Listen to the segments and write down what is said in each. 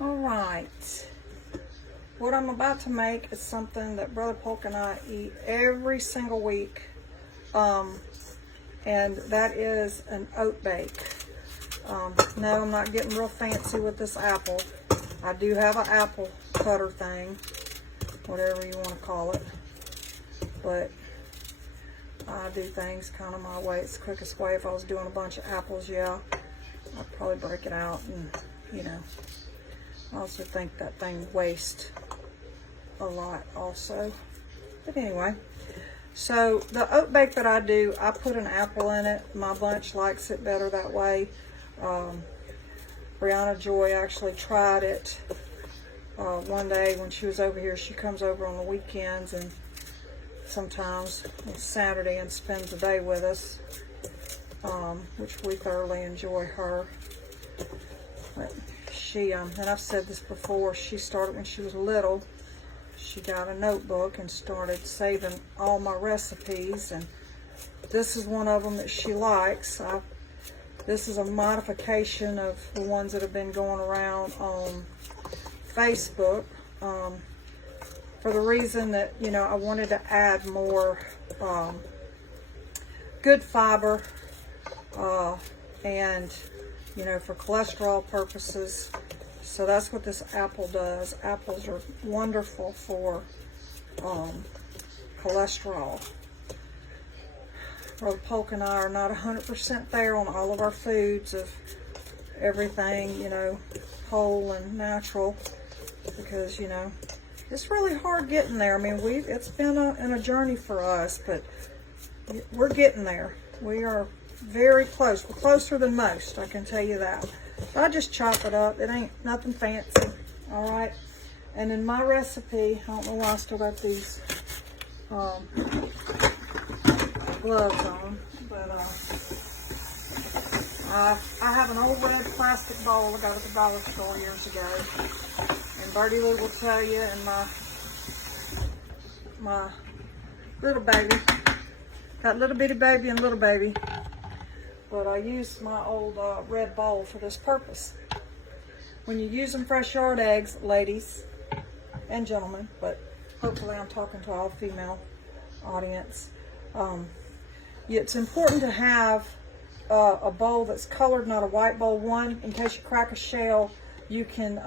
All right. What I'm about to make is something that Brother Polk and I eat every single week. And that is an oat bake. No, I'm not getting real fancy with this apple. I do have an apple cutter thing, whatever you want to call it. But I do things kind of my way. It's the quickest way. If I was doing a bunch of apples, yeah, I'd probably break it out and, you know. I also think that thing wastes a lot also. But anyway, so the oat bake that I do, I put an apple in it. My bunch likes it better that way. Brianna Joy actually tried it one day when she was over here. She comes over on the weekends and sometimes on Saturday and spends the day with us, which we thoroughly enjoy her. But she, and I've said this before, she started when she was little. She got a notebook and started saving all my recipes, and this is one of them that she likes. This is a modification of the ones that have been going around on Facebook, for the reason that, you know, I wanted to add more good fiber, and, you know, for cholesterol purposes. So that's what this apple does. Apples are wonderful for cholesterol. Brother Polk and I are not 100% there on all of our foods of everything, you know, whole and natural, because, you know, it's really hard getting there. I mean, it's been a journey for us, but we're getting there. We are very close. We're closer than most, I can tell you that. So I just chop it up. It ain't nothing fancy. All right. And in my recipe, I don't know why I still got these gloves on, but I have an old red plastic bowl I got at the dollar store years ago. And Birdie Lou will tell you, and my little baby, got little bitty baby and little baby. But I used my old red bowl for this purpose. When you're using fresh yard eggs, ladies and gentlemen, but hopefully I'm talking to all female audience, it's important to have a bowl that's colored, not a white bowl. One, in case you crack a shell, you can,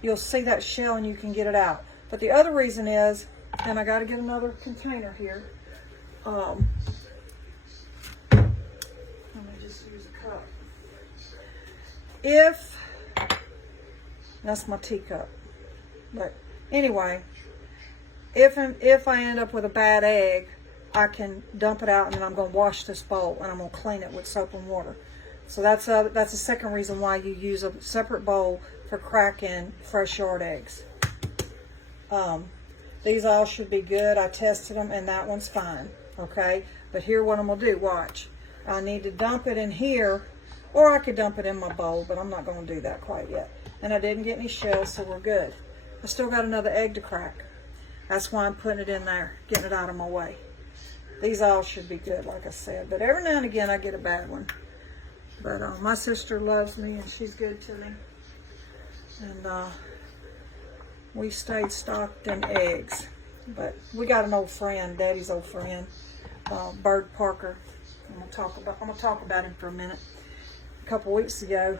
you'll see that shell and you can get it out. But the other reason is, and I got to get another container here. If, that's my teacup, but anyway, if I end up with a bad egg, I can dump it out and then I'm going to wash this bowl and I'm going to clean it with soap and water. So that's the second reason why you use a separate bowl for cracking fresh yard eggs. These all should be good. I tested them and that one's fine, okay? But here what I'm going to do, watch. I need to dump it in here, or I could dump it in my bowl, but I'm not going to do that quite yet. And I didn't get any shells, so we're good. I still got another egg to crack. That's why I'm putting it in there, getting it out of my way. These all should be good, like I said. But every now and again, I get a bad one. But my sister loves me, and she's good to me. And we stayed stocked in eggs. But we got an old friend, Daddy's old friend, Bird Parker. I'm gonna talk about him for a minute. A couple weeks ago,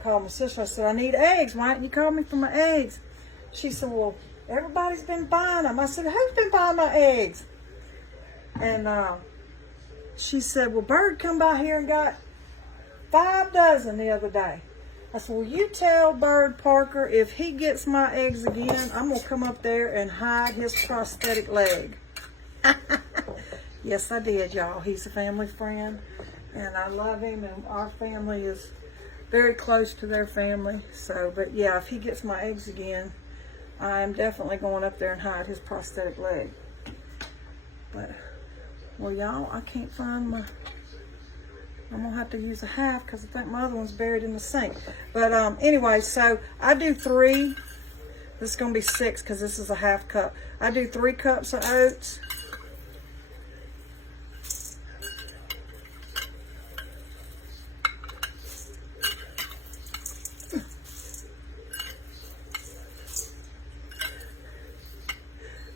I called my sister. I said, I need eggs. Why didn't you call me for my eggs? She said, well, everybody's been buying them. I said, who's been buying my eggs? And she said, well, Bird come by here and got 5 dozen the other day. I said, well, you tell Bird Parker if he gets my eggs again, I'm going to come up there and hide his prosthetic leg. Yes, I did, y'all. He's a family friend, and I love him, and our family is very close to their family. So, but yeah, if he gets my eggs again, I am definitely going up there and hide his prosthetic leg. But, well, y'all, I can't find my, I'm going to have to use a half because I think my other one's buried in the sink. But anyway, so I do 3. This is going to be 6 because this is a half cup. I do 3 cups of oats.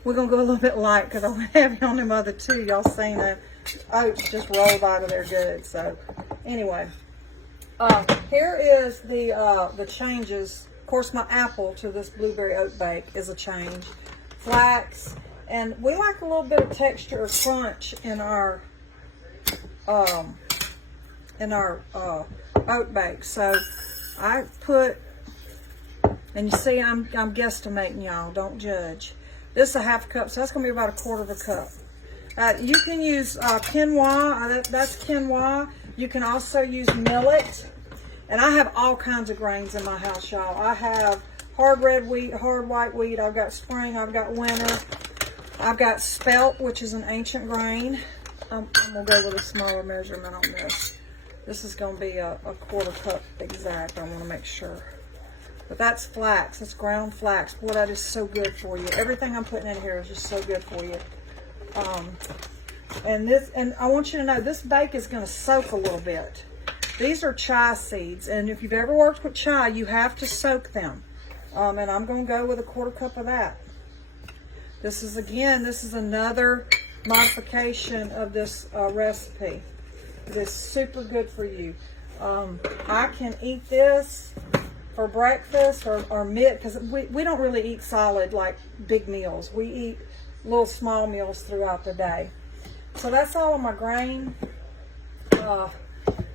we're going to go a little bit light because I went heavy on them other two. Y'all seen that oats just rolled out of there good. So anyway, here is the changes. Of course, my apple to this blueberry oat bake is a change. Flax, and we like a little bit of texture or crunch in our oat bake. So I put, and you see I'm guesstimating, y'all, don't judge. This is a half a cup, so that's gonna be about a quarter of a cup. You can use quinoa, that's quinoa. You can also use millet. And I have all kinds of grains in my house, y'all. I have hard red wheat, hard white wheat. I've got spring, I've got winter. I've got spelt, which is an ancient grain. I'm gonna go with a smaller measurement on this. This is gonna be a quarter cup exact. I wanna make sure. But that's flax, it's ground flax. Boy, that is so good for you. Everything I'm putting in here is just so good for you. And I want you to know, this bake is gonna soak a little bit. These are chia seeds, and if you've ever worked with chia, you have to soak them. And I'm going to go with a quarter cup of that. This is another modification of this recipe. This is super good for you. I can eat this for breakfast or mid, because we don't really eat solid like big meals. We eat little small meals throughout the day. So that's all of my grain.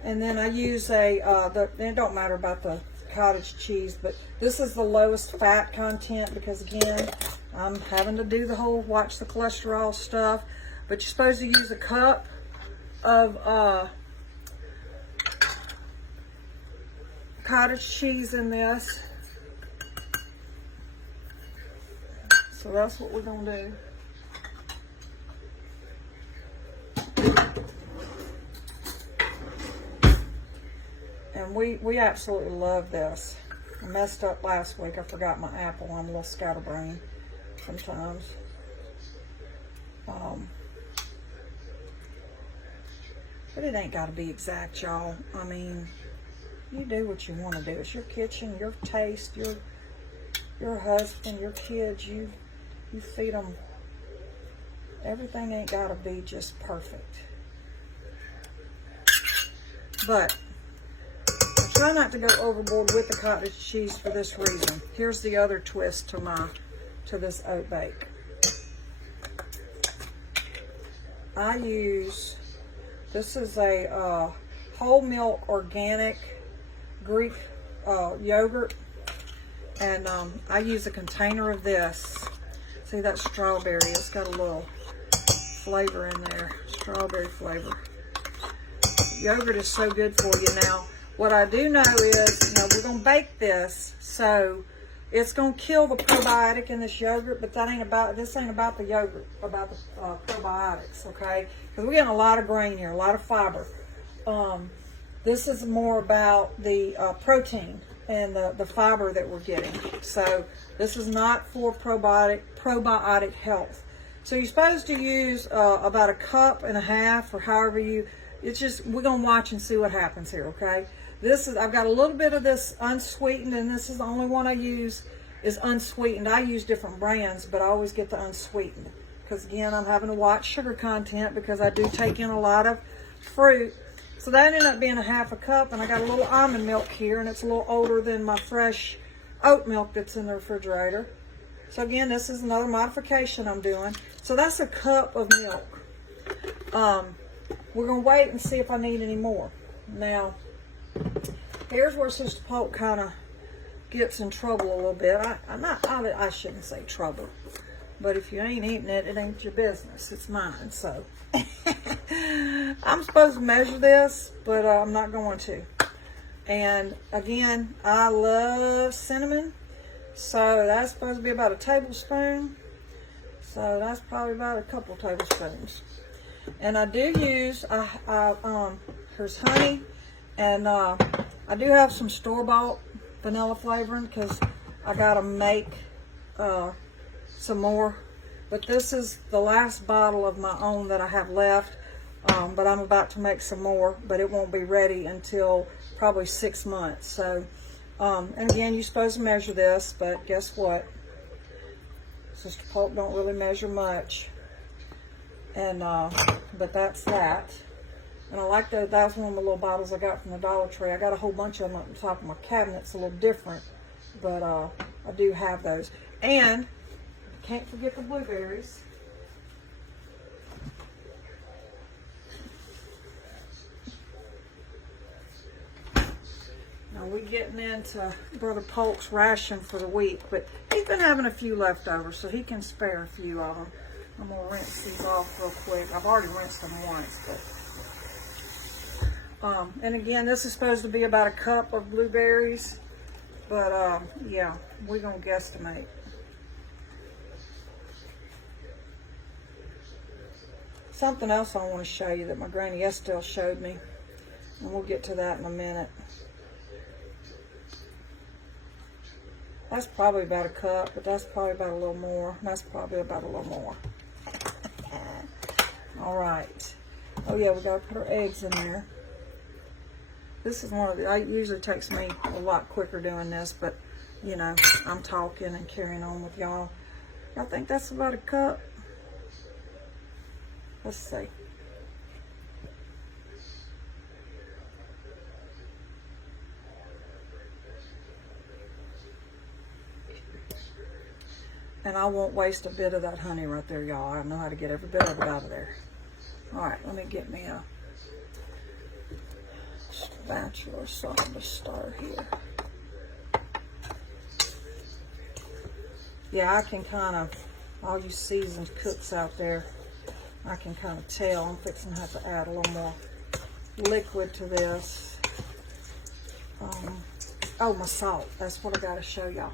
And then I use it don't matter about the cottage cheese, but this is the lowest fat content because, again, I'm having to do the whole watch the cholesterol stuff. But you're supposed to use a cup of cottage cheese in this. So that's what we're going to do. And we absolutely love this. I messed up last week. I forgot my apple. I'm a little scatterbrained sometimes. But it ain't got to be exact, y'all. I mean, you do what you want to do. It's your kitchen, your taste, your husband, your kids. You feed them. Everything ain't got to be just perfect. But try not to go overboard with the cottage cheese for this reason. Here's the other twist to this oat bake. This is a whole milk organic Greek yogurt, and I use a container of this. See that strawberry? It's got a little flavor in there, strawberry flavor. Yogurt is so good for you. Now, what I do know is, we're going to bake this, so it's going to kill the probiotic in this yogurt, but this ain't about the yogurt, about the probiotics, okay? Because we're getting a lot of grain here, a lot of fiber. This is more about the protein and the fiber that we're getting. So this is not for probiotic health. So you're supposed to use about a cup and a half, or however we're going to watch and see what happens here, okay? I've got a little bit of this unsweetened, and this is the only one I use is unsweetened. I use different brands, but I always get the unsweetened. Because, again, I'm having to watch sugar content because I do take in a lot of fruit. So that ended up being a half a cup, and I got a little almond milk here, and it's a little older than my fresh oat milk that's in the refrigerator. So, again, this is another modification I'm doing. So that's a cup of milk. We're going to wait and see if I need any more. Now, here's where Sister Polk kind of gets in trouble a little bit. I shouldn't say trouble, but if you ain't eating it, it ain't your business. It's mine. So I'm supposed to measure this, but I'm not going to. And again, I love cinnamon, so that's supposed to be about a tablespoon. So that's probably about a couple tablespoons. And I do use here's honey. And I do have some store-bought vanilla flavoring because I got to make some more. But this is the last bottle of my own that I have left. But I'm about to make some more, but it won't be ready until probably 6 months. So, and again, you're supposed to measure this, but guess what? Sister Polk don't really measure much. And, but that's that. And I like that. That's one of the little bottles I got from the Dollar Tree. I got a whole bunch of them on top of my cabinet. It's a little different, but I do have those. And can't forget the blueberries. Now we're getting into Brother Polk's ration for the week, but he's been having a few leftovers, so he can spare a few of them. I'm gonna rinse these off real quick. I've already rinsed them once, but. And again, this is supposed to be about a cup of blueberries, but yeah, we're gonna guesstimate. Something else I want to show you that my Granny Estelle showed me, and we'll get to that in a minute. That's probably about a cup, but that's probably about a little more. That's probably about a little more. All right. Oh yeah, we gotta put our eggs in there. This is one of the, it usually takes me a lot quicker doing this, but you know, I'm talking and carrying on with y'all. Y'all think that's about a cup? Let's see. And I won't waste a bit of that honey right there, y'all. I know how to get every bit of it out of there. All right, let me get me a spatula or something to start here. Yeah, I can kind of, all you seasoned cooks out there, I can kind of tell I'm fixing to have to add a little more liquid to this. Oh, my salt. That's what I got to show y'all.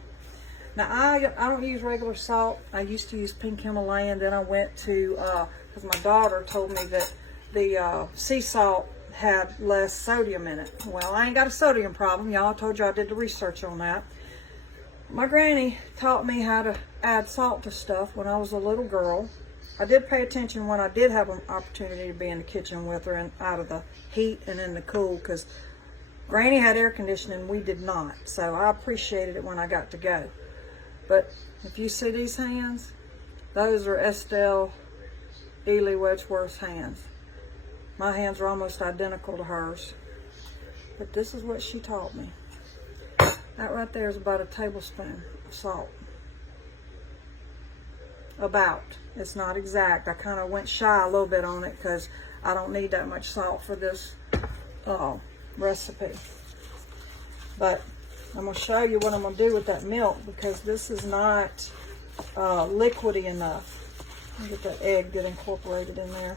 Now, I don't use regular salt. I used to use pink Himalayan. Then I went to, because my daughter told me that the sea salt had less sodium in it. Well, I ain't got a sodium problem, y'all. I told you I did the research on that. My granny taught me how to add salt to stuff when I was a little girl. I did pay attention when I did have an opportunity to be in the kitchen with her and out of the heat and in the cool, because Granny had air conditioning, we did not. So I appreciated it when I got to go. But if you see these hands, those are Estelle Ely Wedgeworth's hands. My hands are almost identical to hers. But this is what she taught me. That right there is about a tablespoon of salt. About. It's not exact. I kind of went shy a little bit on it because I don't need that much salt for this recipe. But I'm going to show you what I'm going to do with that milk, because this is not liquidy enough. Let me get that egg get incorporated in there.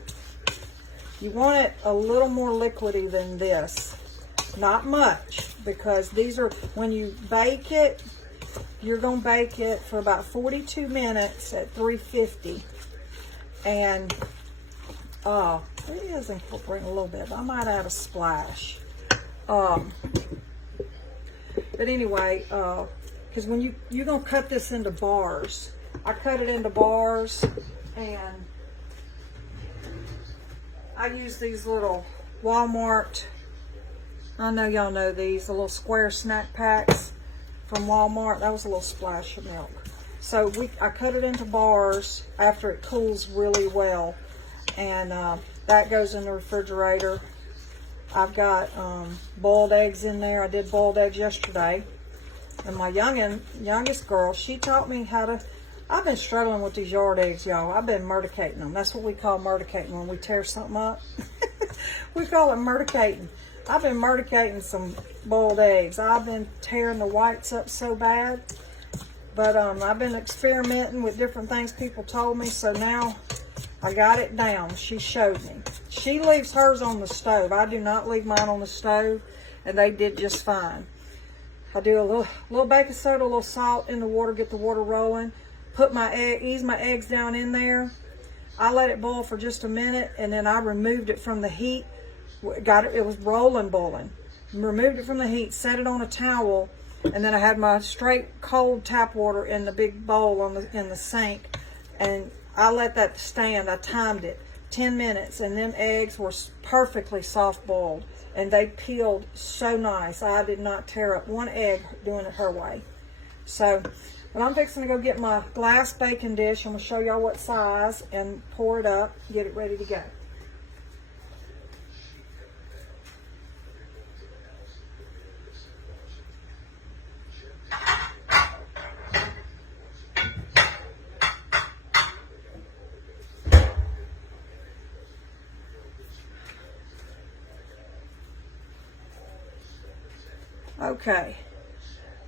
You want it a little more liquidy than this. Not much, because these are, when you bake it, you're going to bake it for about 42 minutes at 350. And it is incorporating a little bit. I might add a splash. But anyway, because when you're going to cut this into bars. I cut it into bars, and I use these little Walmart, I know y'all know these, the little square snack packs from Walmart. That was a little splash of milk. So I cut it into bars after it cools really well, and that goes in the refrigerator. I've got boiled eggs in there. I did boiled eggs yesterday. And my youngest girl, she taught me how to, I've been struggling with these yard eggs, y'all. I've been murdicating them. That's what we call murdicating when we tear something up. We call it murdicating. I've been murdicating some boiled eggs. I've been tearing the whites up so bad. But I've been experimenting with different things people told me. So now I got it down. She showed me. She leaves hers on the stove. I do not leave mine on the stove, and they did just fine. I do a little baking soda, a little salt in the water, get the water rolling. Put my egg, ease my eggs down in there. I let it boil for just a minute, and then I removed it from the heat. It was rolling, boiling. Removed it from the heat, set it on a towel, and then I had my straight cold tap water in the big bowl in the sink, and I let that stand. I timed it 10 minutes, and them eggs were perfectly soft boiled, and they peeled so nice. I did not tear up one egg doing it her way. So, but I'm fixing to go get my glass baking dish. I'm going to show y'all what size and pour it up, get it ready to go. Okay,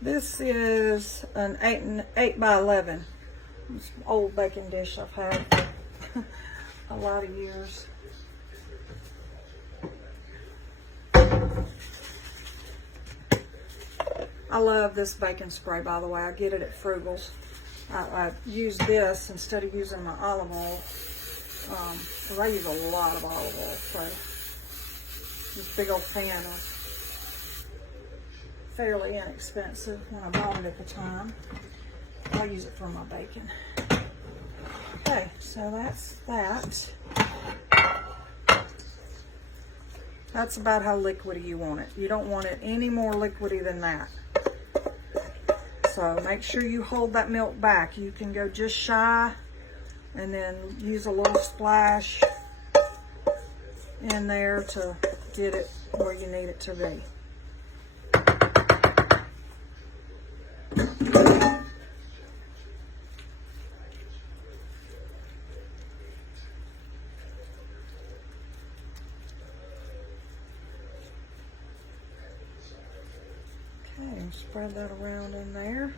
this is an 8 by 11. It's an old baking dish I've had for a lot of years. I love this baking spray, by the way. I get it at Frugal's. I use this instead of using my olive oil, because I use a lot of olive oil. So this big old pan is fairly inexpensive when I bought it at the time. I'll use it for my bacon. Okay, so that's that. That's about how liquidy you want it. You don't want it any more liquidy than that. So make sure you hold that milk back. You can go just shy and then use a little splash in there to get it where you need it to be. Okay, spread that around in there.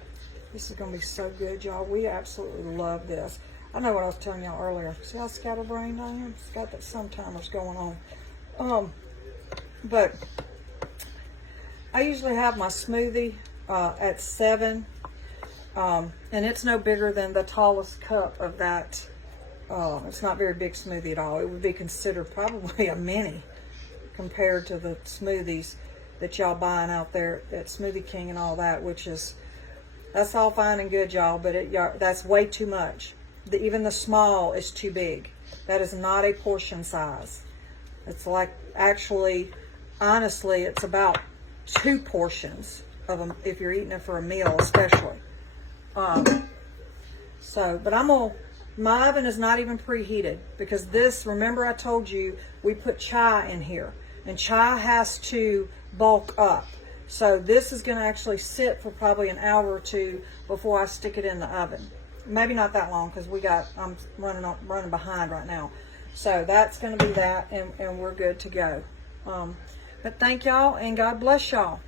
This is going to be so good, y'all. We absolutely love this. I know what I was telling y'all earlier. See how scatterbrained I am? It's got that sometimes going on. But I usually have my smoothie at 7. And it's no bigger than the tallest cup of that. It's not very big smoothie at all. It would be considered probably a mini compared to the smoothies that y'all buying out there at Smoothie King and all that, which is, that's all fine and good, y'all, but that's way too much. Even the small is too big. That is not a portion size. It's like, actually, honestly, it's about 2 portions of them if you're eating it for a meal, especially. But my oven is not even preheated because this, remember I told you, we put chai in here, and chai has to bulk up. So this is going to actually sit for probably an hour or 2 before I stick it in the oven. Maybe not that long because I'm running behind right now. So that's going to be that, and we're good to go. But thank y'all, and God bless y'all.